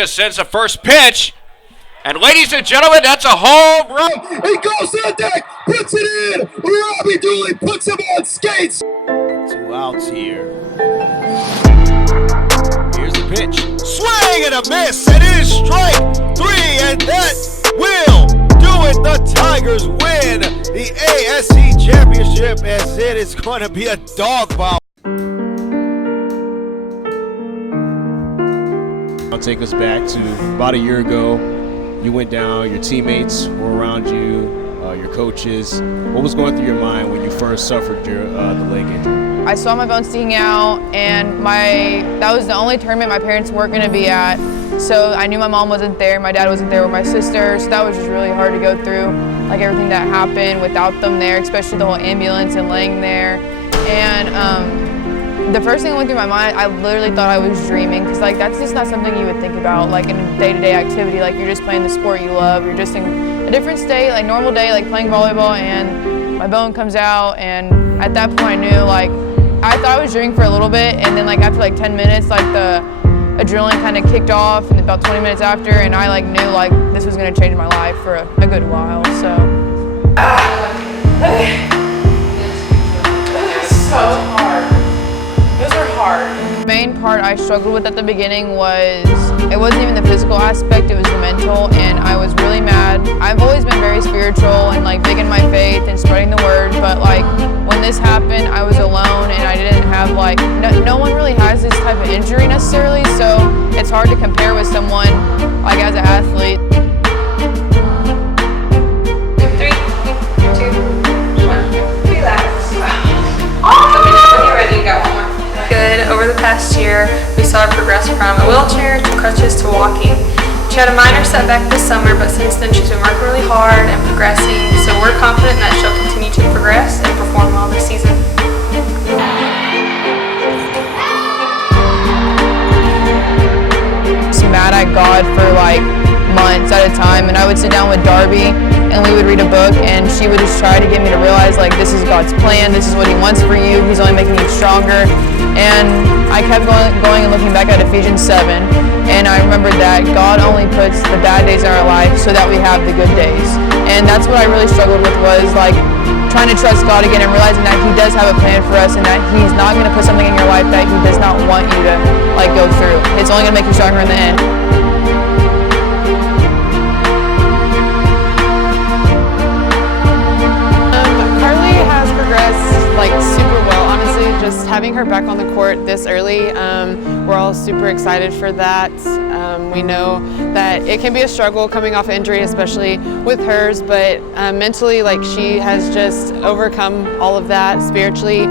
Nebraska sends the first pitch. And ladies and gentlemen, that's a home run. He goes to the deck, puts it in. Robbie Dooley puts him on skates. 2 outs here. Here's the pitch. Swing and a miss. And it is strike 3, and that will do it. The Tigers win the ASC Championship, as it is going to be a dog bout. I'll take us back to about a year ago. You went down, your teammates were around you, your coaches. What was going through your mind when you first suffered your the leg injury? I saw my bone sticking out, and that was the only tournament my parents weren't going to be at. So I knew my mom wasn't there, my dad wasn't there with my sister, so that was just really hard to go through, like everything that happened without them there, especially the whole ambulance and laying there. And the first thing that went through my mind, I literally thought I was dreaming, because like that's just not something you would think about like in a day-to-day activity. Like you're just playing the sport you love, you're just in a different state, like normal day, like playing volleyball, and my bone comes out. And at that point I knew, like, I thought I was dreaming for a little bit, and then like after like 10 minutes, like the adrenaline kind of kicked off, and about 20 minutes after, and I like knew like this was going to change my life for a good while. So So hard. Those are hard. The main part I struggled with at the beginning was, it wasn't even the physical aspect, it was the mental, and I was really mad. I've always been very spiritual and like big in my faith and spreading the word, but like when this happened, I was alone, and I didn't have like, no one really has this type of injury necessarily, so it's hard to compare with someone like as an athlete. 3, 2, 1, relax. When you're ready, you got one more. Good. Over the past year, we saw her progress from a wheelchair to crutches to walking. She had a minor setback this summer, but since then she's been working really hard and progressing, so we're confident that she'll continue to progress and perform well this season. I was mad at God for like months at a time, and I would sit down with Darby and we would read a book, and she would just try to get me to realize like this is God's plan, this is what he wants for you, he's only making you stronger. And I kept going and looking back at Ephesians 7, and I remembered that God only puts the bad days in our life so that we have the good days. And that's what I really struggled with, was like trying to trust God again and realizing that he does have a plan for us, and that he's not going to put something in your life that he does not want you to like go through. It's only going to make you stronger in the end. Carley has progressed like super well, honestly. Just having her back on the court this early, we're all super excited for that. We know that it can be a struggle coming off injury, especially with hers, but mentally, like, she has just overcome all of that. Spiritually,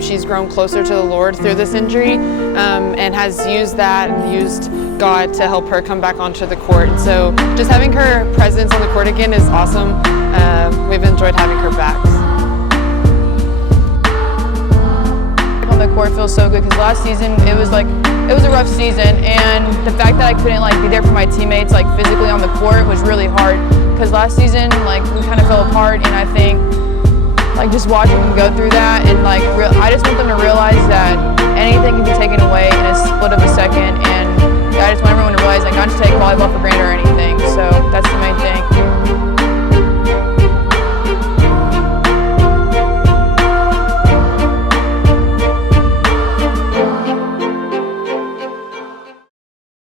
she's grown closer to the Lord through this injury, and has used that and used God to help her come back onto the court. So just having her presence on the court again is awesome. We've enjoyed having her back. On the court feels so good, because last season it was a rough season, and the fact that I couldn't like be there for my teammates like physically on the court was really hard, because last season like we kind of fell apart, and I think like just watching them go through that, and like I just want them to realize that anything can be taken away in a split of a second, and